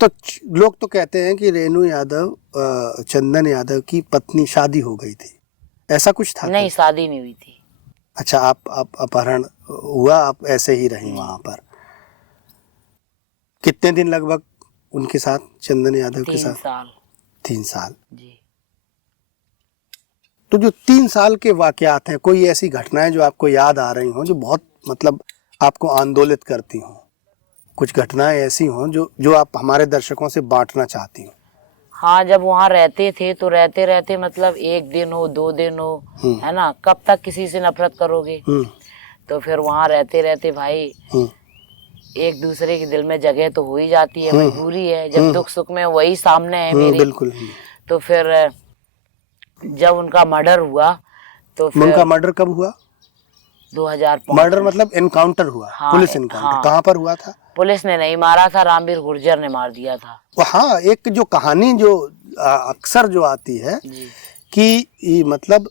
तो लोग तो कहते हैं कि रेणु यादव चंदन यादव की पत्नी शादी हो गई थी, ऐसा कुछ था? नहीं, शादी नहीं हुई थी। अच्छा, आप अपहरण हुआ, आप ऐसे ही रही वहां पर? कितने दिन लगभग उनके साथ, चंदन यादव के 3 साथ? साल 3 साल। जी। तो जो 3 साल के वाकयात हैं, कोई ऐसी घटनाएं जो आपको याद आ रही हों, जो बहुत मतलब आपको आंदोलित करती हों? कुछ घटनाएं ऐसी हों जो आप हमारे दर्शकों से बांटना चाहती हो? हाँ, जब वहाँ रहते थे तो रहते रहते मतलब 1 दिन हो 2 दिन हो, है ना, कब तक किसी से नफरत करोगे। तो फिर वहाँ रहते रहते भाई एक दूसरे के दिल में जगह तो हो ही जाती है, मजबूरी है। जब दुख सुख में वही सामने है मेरे। बिल्कुल। तो फिर जब उनका मर्डर हुआ तो फिर उनका मर्डर कब हुआ? 2005 मर्डर में। मतलब एनकाउंटर हुआ? हाँ, पुलिस एनकाउंटर? हाँ। कहाँ पर हुआ था? पुलिस ने नहीं मारा था, रामवीर गुर्जर ने मार दिया था। हाँ, एक जो कहानी जो अक्सर जो आती है जी। कि मतलब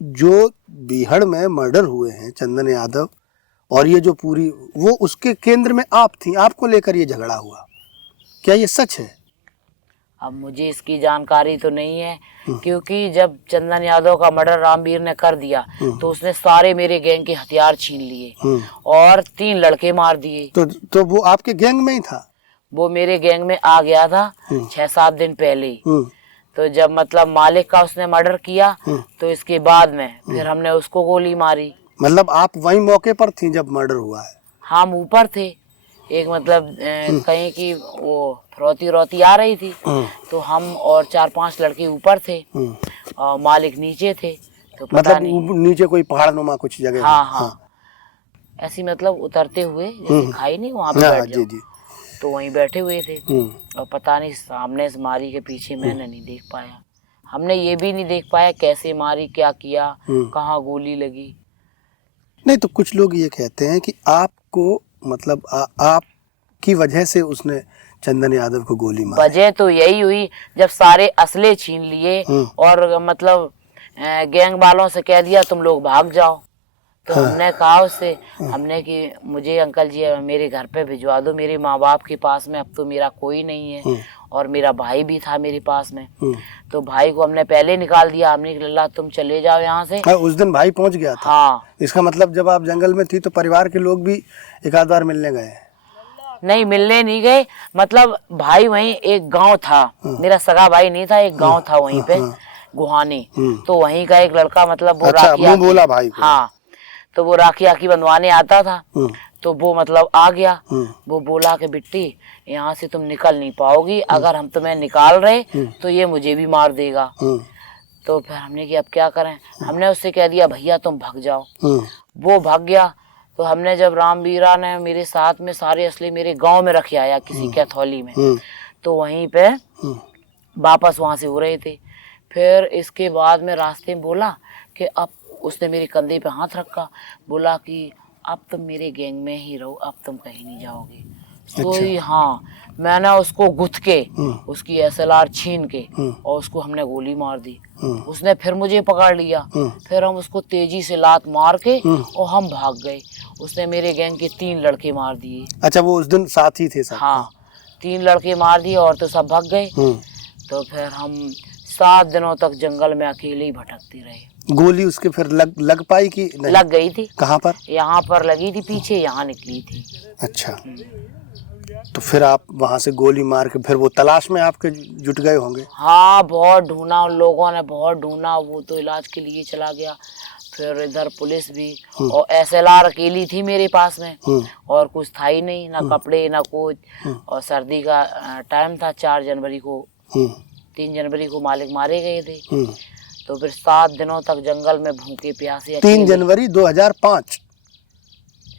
जो बीहड़ में मर्डर हुए हैं चंदन यादव, और ये जो पूरी वो उसके केंद्र में आप थी, आपको लेकर ये झगड़ा हुआ, क्या ये सच है? अब मुझे इसकी जानकारी तो नहीं है, क्योंकि जब चंदन यादव का मर्डर रामवीर ने कर दिया तो उसने सारे मेरे गैंग के हथियार छीन लिए और 3 लड़के मार दिए। तो वो आपके गैंग में ही था? वो मेरे गैंग में आ गया था 6-7 दिन पहले ही। तो जब मतलब मालिक का उसने मर्डर किया तो इसके बाद में फिर हमने उसको गोली मारी। मतलब आप वही मौके पर थी जब मर्डर हुआ है? हम ऊपर थे, एक मतलब कहीं की वो फरौती रौती आ रही थी, तो हम और 4-5 लड़के ऊपर थे और मालिक नीचे थे। तो पता मतलब नहीं, नीचे कोई पहाड़ नुमा कुछ जगह? हाँ हाँ, ऐसी मतलब उतरते हुए जैसे खाई नहीं वहाँ पे बैठ जाओ, जी। तो वहीं बैठे हुए थे। और पता नहीं सामने से मारी के पीछे मैंने नहीं देख पाया। हमने ये भी नहीं देख पाया कैसे मारी, क्या किया, कहाँ गोली लगी। नहीं, तो कुछ लोग ये कहते हैं कि आपको मतलब आपकी वजह से उसने चंदन यादव को गोली मारी। वजह तो यही हुई जब सारे असले छीन लिए और मतलब गैंग वालों से कह दिया तुम लोग भाग जाओ। तो हमने कहा उससे, हमने कि मुझे अंकल जी मेरे घर पे भिजवा दो, मेरे माँ बाप के पास में अब तो मेरा कोई नहीं है और मेरा भाई भी था मेरे पास में। तो भाई को हमने पहले निकाल दिया, हमने कहा अल्लाह तुम चले जाओ यहाँ से। उस दिन भाई पहुंच गया था? हाँ। इसका मतलब जब आप जंगल में थी तो परिवार के लोग भी एक आध बार मिलने गए? नहीं, मिलने नहीं गए, मतलब भाई वहीं एक गांव था, मेरा सगा भाई नहीं था, एक गांव था वहीं पे गुहानी। तो वहीं का एक लड़का मतलब वो अच्छा, राखी बोला भाई को? हाँ, तो वो राखी आखी बंधवाने आता था। तो वो मतलब आ गया, वो बोला कि बिट्टी यहाँ से तुम निकल नहीं पाओगी, अगर हम तुम्हें निकाल रहे तो ये मुझे भी मार देगा। तो फिर हमने कि अब क्या करें, हमने उससे कह दिया भैया तुम भाग जाओ। वो भाग गया। तो हमने जब रामवीरा ने मेरे साथ में सारे असली मेरे गांव में रखे आया किसी कैथोली में, तो वहीं पे वापस वहां से हो रहे थे। फिर इसके बाद में रास्ते में बोला कि अब उसने मेरे कंधे पे हाथ रखा, बोला कि अब तुम मेरे गैंग में ही रहो, अब तुम कहीं नहीं जाओगे। तो हाँ, मैंने उसको गुथ के उसकी SLR छीन के और उसको हमने गोली मार दी। उसने फिर मुझे पकड़ लिया, फिर हम उसको तेजी से लात मार के और हम भाग गए। उसने मेरे गैंग के 3 लड़के मार दिए। अच्छा, वो उस दिन साथ ही थे सब? हाँ, 3 लड़के मार दिए और तो सब भाग गए। तो फिर हम 7 दिनों तक जंगल में अकेले ही भटकते रहे। गोली उसके फिर लग पाई कि नहीं? लग गई थी। कहाँ पर? यहाँ पर लगी थी, पीछे यहाँ निकली थी। अच्छा, तो फिर आप वहां से गोली मार के फिर वो तलाश में आपके जुट गए होंगे? हाँ, बहुत ढूंढा, उन लोगों ने बहुत ढूंढा, वो तो इलाज के लिए चला गया। फिर इधर पुलिस भी, और SLR अकेली थी मेरे पास में और कुछ था ही नहीं, ना कपड़े ना कुछ। और सर्दी का टाइम था, 4 जनवरी को 3 जनवरी को मालिक मारे गए थे। तो फिर 7 दिनों तक जंगल में भूखे प्यासे। 3 जनवरी 2005?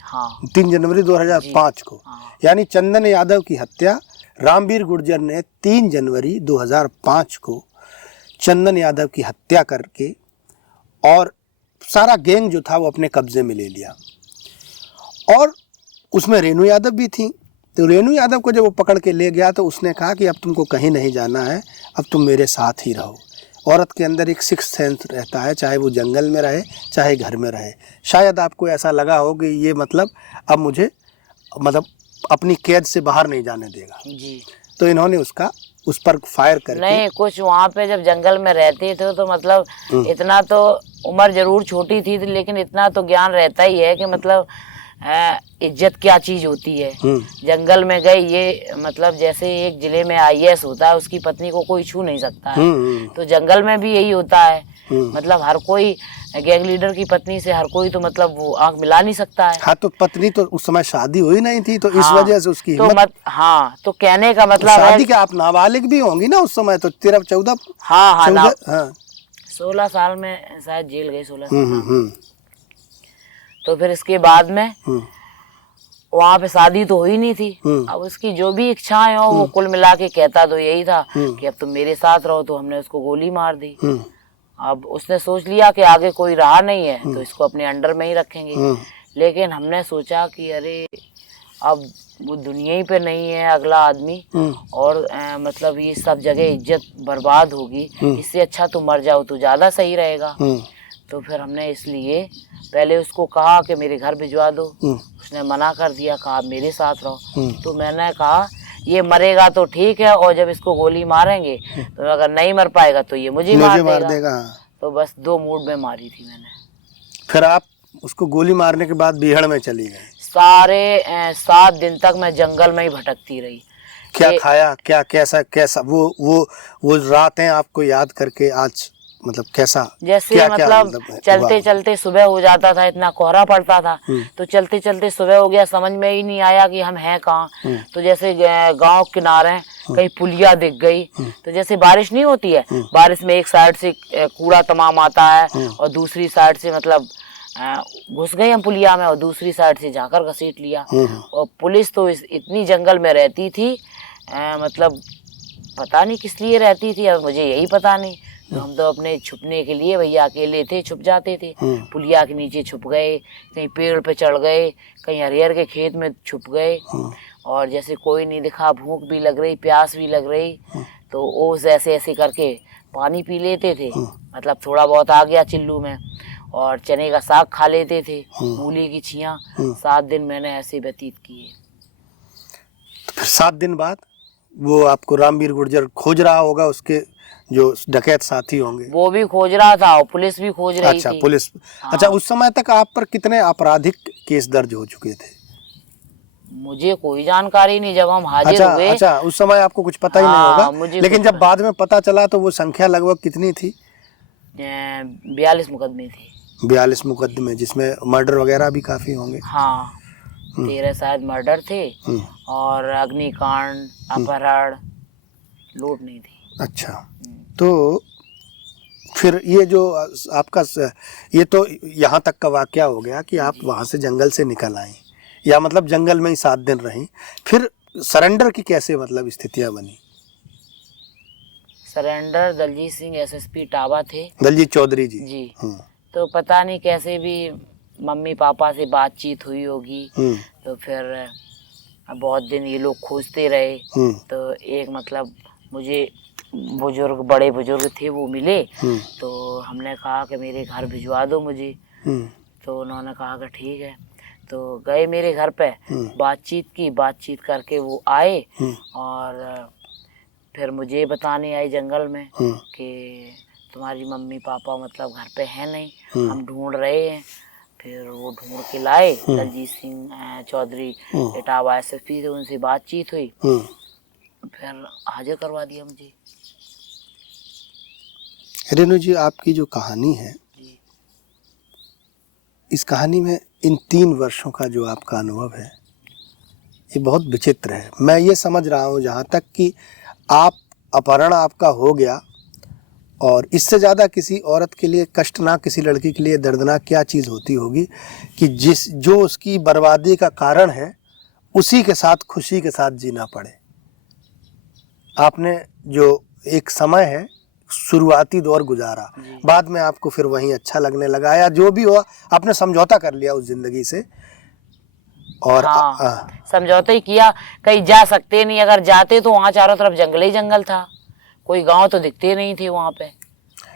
हाँ, 3 जनवरी 2005 को। यानी चंदन यादव की हत्या रामवीर गुर्जर ने 3 जनवरी 2005 को चंदन यादव की हत्या करके और सारा गैंग जो था वो अपने कब्जे में ले लिया। और उसमें रेणु यादव भी थी। तो रेणु यादव को जब वो पकड़ के ले गया तो उसने कहा कि अब तुमको कहीं नहीं जाना है, अब तुम मेरे साथ ही रहो। औरत के अंदर एक सिक्स्थ सेंस रहता है, चाहे वो जंगल में रहे चाहे घर में रहे। शायद आपको ऐसा लगा हो कि ये मतलब अब मुझे मतलब अपनी कैद से बाहर नहीं जाने देगा। जी। तो इन्होंने उस पर फायर करके। नहीं, कुछ वहाँ पे जब जंगल में रहते थे तो मतलब इतना तो उम्र जरूर छोटी थी, लेकिन इतना तो ज्ञान रहता ही है कि मतलब इज्जत क्या चीज होती है। जंगल में गए, ये मतलब जैसे एक जिले में आईएएस होता है, उसकी पत्नी को कोई छू नहीं सकता है, तो जंगल में भी यही होता है। मतलब हर कोई गैंग लीडर की पत्नी से हर कोई तो मतलब वो आंख मिला नहीं सकता है। हाँ, तो पत्नी तो उस समय शादी हुई नहीं थी, तो इस हाँ, वजह से उसकी तो हाँ, तो कहने का मतलब तो शादी क्या, आप नाबालिग भी होंगी ना उस समय, तो 13-14। हाँ, 16 साल में शायद जेल गई, 16 साल। तो फिर इसके बाद में वहाँ पे शादी तो हुई नहीं थी। अब उसकी जो भी इच्छाएं हो, वो कुल मिला के कहता तो यही था कि अब तुम मेरे साथ रहो, तो हमने उसको गोली मार दी। अब उसने सोच लिया कि आगे कोई रहा नहीं है, तो इसको अपने अंडर में ही रखेंगे। लेकिन हमने सोचा कि अरे अब वो दुनिया ही पे नहीं है अगला आदमी, और मतलब ये सब जगह इज्जत बर्बाद होगी, इससे अच्छा तो मर जाओ तो ज्यादा सही रहेगा। तो फिर हमने इसलिए पहले उसको कहा कि मेरे घर भिजवा दो। उसने मना कर दिया, कहा मेरे साथ रहो। तो मैंने कहा ये मरेगा तो ठीक है, और जब इसको गोली मारेंगे तो अगर नहीं मर पाएगा तो ये मुझे मार देगा। तो बस 2 मूड में मारी थी मैंने। फिर आप उसको गोली मारने के बाद बीहड़ में चली गई। सारे 7 दिन तक मैं जंगल में ही भटकती रही। क्या खाया, क्या कैसा वो रातें आपको याद करके आज मतलब कैसा, जैसे क्या, मतलब चलते चलते सुबह हो जाता था, इतना कोहरा पड़ता था, तो चलते चलते सुबह हो गया, समझ में ही नहीं आया कि हम हैं कहाँ। तो जैसे गांव किनारे कहीं पुलिया दिख गई, तो जैसे बारिश नहीं होती है, बारिश में एक साइड से कूड़ा तमाम आता है और दूसरी साइड से मतलब घुस गए हम पुलिया में, और दूसरी साइड से जाकर घसीट लिया। और पुलिस तो इतनी जंगल में रहती थी, मतलब पता नहीं किस लिए रहती थी, अब मुझे यही पता नहीं। तो हम तो अपने छुपने के लिए, भैया अकेले थे, छुप जाते थे। पुलिया के नीचे छुप गए, कहीं पेड़ पे चढ़ गए, कहीं हरियर के खेत में छुप गए, और जैसे कोई नहीं दिखा, भूख भी लग रही, प्यास भी लग रही, तो ओस ऐसे ऐसे करके पानी पी लेते थे। मतलब थोड़ा बहुत आ गया चिल्लू में, और चने का साग खा लेते थे, मूली की छियाँ। 7 दिन मैंने ऐसे व्यतीत किए। तो फिर 7 दिन बाद वो आपको रामवीर गुर्जर खोज रहा होगा, उसके जो डकैत साथी होंगे वो भी खोज रहा था, और पुलिस भी खोज रही अच्छा, थी। पुलिस। हाँ। अच्छा, उस समय तक आप पर कितने आपराधिक केस दर्ज हो चुके थे? मुझे कोई जानकारी नहीं, जब हम हाजिर हुए। अच्छा, उस समय आपको कुछ पता ही नहीं होगा, लेकिन जब बाद में पता चला तो वो संख्या लगभग कितनी थी? 42 मुकदमे थे। 42 मुकदमे, जिसमें मर्डर वगैरह भी काफी होंगे। हाँ, 13 शायद मर्डर थे, और अग्निकांड, अपहरण, लूट नहीं थी। अच्छा, तो फिर ये जो आपका ये तो यहाँ तक का वाकया हो गया कि आप वहाँ से जंगल से निकल आई, या मतलब जंगल में ही 7 दिन रही। फिर सरेंडर की कैसे मतलब स्थितियाँ बनी? सरेंडर दलजीत सिंह एसएसपी इटावा थे, दलजीत चौधरी जी। जी। तो पता नहीं कैसे भी मम्मी पापा से बातचीत हुई होगी, तो फिर बहुत दिन ये लोग खोजते रहे। तो एक मतलब मुझे बुजुर्ग, बड़े बुजुर्ग थे, वो मिले, तो हमने कहा कि मेरे घर भिजवा दो मुझे। तो उन्होंने कहा कि ठीक है। तो गए मेरे घर पे, बातचीत करके वो आए, और फिर मुझे बताने आई जंगल में कि तुम्हारी मम्मी पापा मतलब घर पे हैं नहीं, हम ढूंढ रहे हैं। फिर वो ढूंढ के लाए, दलजीत सिंह चौधरी इटावा एसएसपी से उनसे बातचीत हुई, फिर हाजिर करवा दिया मुझे। रेणु जी, आपकी जो कहानी है, इस कहानी में इन 3 वर्षों का जो आपका अनुभव है, ये बहुत विचित्र है। मैं ये समझ रहा हूँ जहाँ तक कि आप अपहरण आपका हो गया, और इससे ज़्यादा किसी औरत के लिए कष्टनाक, किसी लड़की के लिए दर्दनाक क्या चीज़ होती होगी कि जो उसकी बर्बादी का कारण है, उसी के साथ खुशी के साथ जीना पड़े। आपने जो एक समय है, शुरुआती दौर गुजारा, बाद में आपको फिर वहीं अच्छा लगने लगा, या जो भी हुआ आपने समझौता कर लिया उस जिंदगी से, और समझौता ही किया। कहीं जा सकते नहीं, अगर जाते तो वहाँ चारों तरफ जंगल ही जंगल था, कोई गांव तो दिखते नहीं थे वहाँ पे।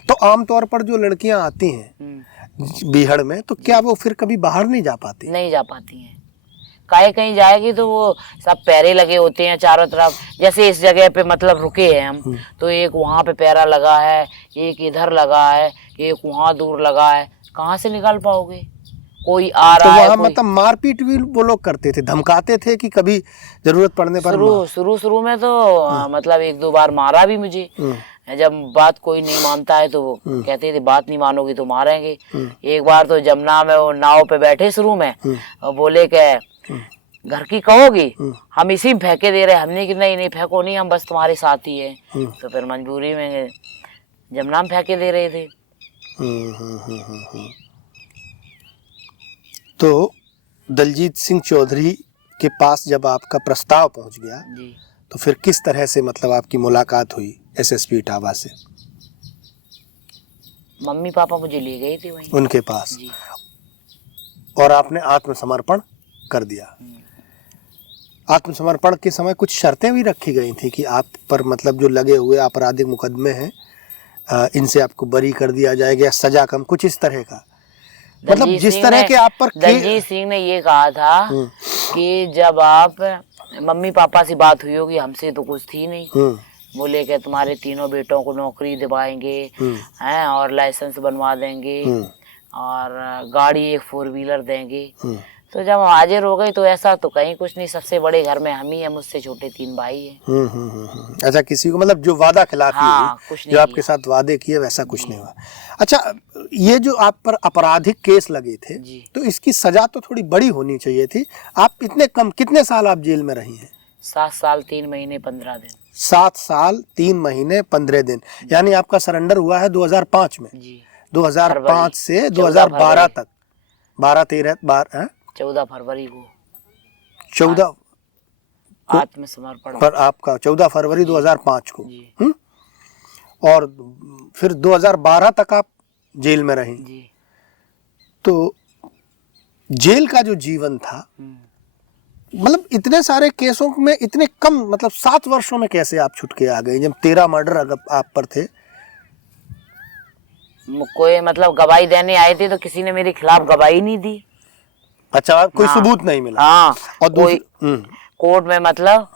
तो आमतौर पर जो लड़कियां आती हैं बीहड़ में, तो क्या वो फिर कभी बाहर नहीं जा पाती? नहीं जा पाती हैं, काहे कहीं जाएगी तो वो सब पैरे लगे होते हैं चारों तरफ। जैसे इस जगह पे मतलब रुके हैं हम, तो एक वहाँ पे पैरा लगा है, एक इधर लगा है, एक वहाँ दूर लगा है, कहाँ से निकाल पाओगे? कोई आ तो रहा है, वहाँ कोई... मतलब मारपीट भी वो लोग करते थे, धमकाते थे कि कभी जरूरत पड़ने पर? शुरू में तो मतलब 1-2 बार मारा भी मुझे। जब बात कोई नहीं मानता है तो वो कहते थे बात नहीं मानोगी तो मारेंगे। एक बार तो जमुना में वो नाव पे बैठे शुरू में, और बोले के घर की कहोगी, हम इसी में फेंके दे रहे। हमने कि नहीं नहीं फेंको नहीं, हम बस तुम्हारे साथ ही है। तो फिर मजबूरी में जमुना में फेंके दे रहे थे। तो दलजीत सिंह चौधरी के पास जब आपका प्रस्ताव पहुंच गया जी, तो फिर किस तरह से मतलब आपकी मुलाकात हुई एसएसपी इटावा से? मम्मी पापा मुझे ले गए थे वहीं उनके पास जी। और आपने आत्मसमर्पण कर दिया। आत्मसमर्पण के समय कुछ शर्तें भी रखी गई थी कि आप पर मतलब जो लगे हुए आपराधिक मुकदमे हैं इनसे आपको बरी कर दिया जाएगा या सजा कम, कुछ इस तरह का? मतलब जिस तरह के आप पर दलजीत सिंह ने ये कहा था कि जब आप मम्मी पापा से बात हुई होगी, हमसे तो कुछ थी नहीं, बोले कि तुम्हारे तीनों बेटों को नौकरी दिवाएंगे हैं और लाइसेंस बनवा देंगे और गाड़ी एक 4 व्हीलर देंगे। तो जब हम हाजिर हो गए तो ऐसा तो कहीं कुछ नहीं, सबसे बड़े घर में हम ही हैं, मुझसे छोटे 3 भाई हैं। अच्छा, किसी को मतलब जो वादा खिलाफी हाँ, हुई, कुछ नहीं जो आपके साथ वादे किए वैसा कुछ नहीं हुआ। अच्छा, ये जो आप पर आपराधिक केस लगे थे तो इसकी सजा तो थोड़ी बड़ी होनी चाहिए थी। आप इतने कम, कितने साल आप जेल में रही हैं? 7 साल 3 महीने 15 दिन। 7 साल 3 महीने 15 दिन, यानी आपका सरेंडर हुआ है 2005 में जी। 2005 से 2012 तक, 14 फरवरी को 14 आत्मसमर्पण पर आपका 14 फरवरी 2005 को। और फिर 2012 तक आप जेल में रही। जी। तो जेल का जो जीवन था, मतलब इतने सारे केसों में इतने कम, मतलब 7 वर्षों में कैसे आप छुट के आ गए जब 13 मर्डर अगर आप पर थे? कोई मतलब गवाही देने आए थे तो किसी ने मेरे खिलाफ गवाही नहीं दी। अच्छा, कोई सबूत नहीं मिला? हाँ, और कोई कोर्ट में मतलब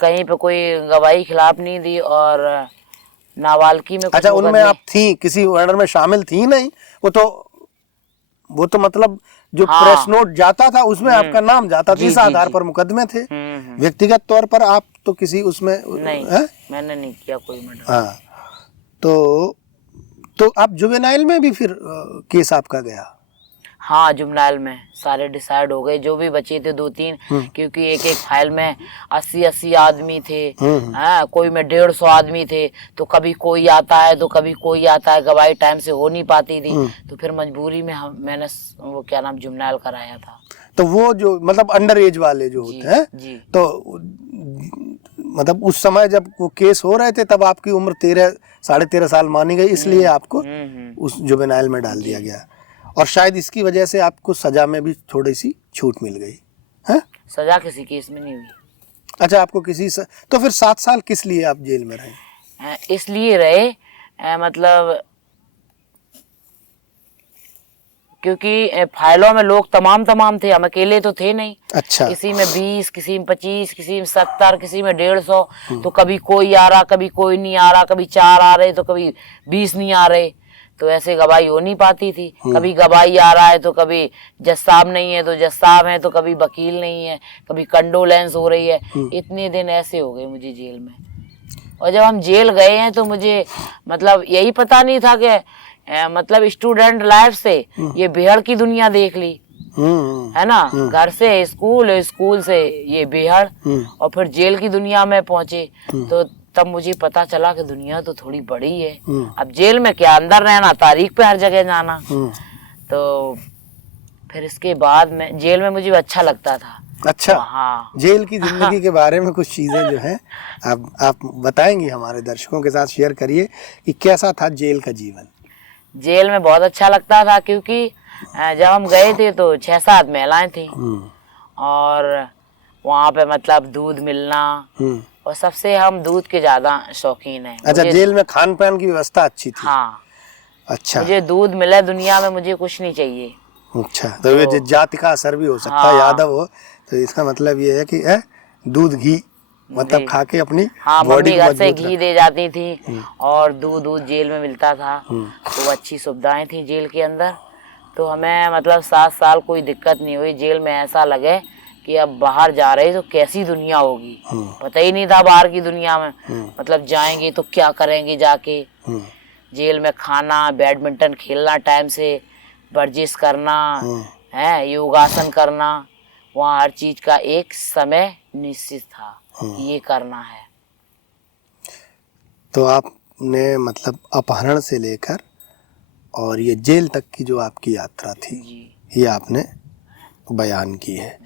कहीं पे कोई गवाही खिलाफ नहीं दी। और नाबालिगी में अच्छा, उनमें आप थी, किसी मर्डर में शामिल थी नहीं? वो तो मतलब जो प्रेस नोट जाता था उसमें आपका नाम जाता था, इस आधार पर मुकदमे थे। व्यक्तिगत तौर पर आप तो किसी उसमें नहीं, मैंने नहीं किया कोई मर्डर। हाँ, तो आप जुवेनाइल में भी फिर केस आपका गया? हाँ, जुवेनाइल में सारे डिसाइड हो गए, जो भी बचे थे 2-3, क्योंकि एक फाइल में 80 आदमी थे। हाँ, कोई में 150 आदमी थे, तो कभी कोई आता है तो कभी कोई आता है, गवाही टाइम से हो नहीं पाती थी। तो फिर मजबूरी में मैंने वो क्या नाम जुवेनाइल कराया था। तो वो जो मतलब अंडर एज वाले जो होते हैं, तो मतलब उस समय जब वो केस हो रहे थे तब आपकी उम्र 13-13.5 साल मानी गई, इसलिए आपको उस जुवेनाइल में डाल दिया गया। और शायद इसकी वजह से आपको सजा में भी थोड़ी सी छूट मिल गई है? सजा किसी केस में नहीं हुई। अच्छा, आपको तो फिर 7 साल किस लिए आप जेल में रहे? इसलिए रहे मतलब क्योंकि फाइलों में लोग तमाम थे, हम अकेले तो थे नहीं। अच्छा। किसी में 20, किसी में 25, किसी में 70, किसी में 150। तो कभी कोई आ रहा, कभी कोई नहीं आ रहा, कभी 4 आ रहे तो कभी 20 नहीं आ रहे। तो ऐसे गवाही हो नहीं पाती थी। कभी गवाही आ रहा है तो कभी जज साहब नहीं है तो जज साहब है, तो कभी वकील नहीं है, कभी कंडोलेंस हो रही है। इतने दिन ऐसे हो गए मुझे जेल में। और जब हम जेल गए हैं तो मुझे मतलब यही पता नहीं था कि मतलब स्टूडेंट लाइफ से ये बेहड़ की दुनिया देख ली है ना। घर से स्कूल, स्कूल से ये बेहड़, और फिर जेल की दुनिया में पहुंचे तो तब मुझे पता चला कि दुनिया तो थोड़ी बड़ी है। अब जेल में क्या, अंदर रहना, तारीख पे हर जगह जाना। तो फिर इसके बाद में जेल में मुझे अच्छा लगता था। अच्छा, हाँ। जेल की जिंदगी के बारे में कुछ चीजें जो हैं आप बताएंगी, हमारे दर्शकों के साथ शेयर करिए कि कैसा था जेल का जीवन? जेल में बहुत अच्छा लगता था, क्योंकि जब हम गए थे तो 6-7 महिलाएं थी और वहाँ पे मतलब दूध मिलना, और सबसे हम दूध के ज्यादा शौकीन हैं। अच्छा, जेल में खान पान की व्यवस्था अच्छी थी? हाँ। अच्छा, मुझे दूध मिले, दुनिया में मुझे कुछ नहीं चाहिए। अच्छा, तो ये जाति का असर भी हो सकता है। हाँ। यादव हो तो इसका मतलब ये है कि दूध घी मतलब खा के अपनी हाँ, बॉडी मम्मी को घर से मजबूत घी दे जाती थी और दूध जेल में मिलता था, तो अच्छी सुविधाएं थी जेल के अंदर। तो हमें मतलब 7 साल कोई दिक्कत नहीं हुई जेल में। ऐसा लगे कि अब बाहर जा रहे तो कैसी दुनिया होगी, पता ही नहीं था बाहर की दुनिया में। मतलब जाएंगे तो क्या करेंगे जाके। जेल में खाना, बैडमिंटन खेलना, टाइम से वर्जिश करना है, योगासन करना, वहाँ हर चीज का एक समय निश्चित था, ये करना है। तो आपने मतलब अपहरण से लेकर और ये जेल तक की जो आपकी यात्रा थी जी। ये आपने बयान की है।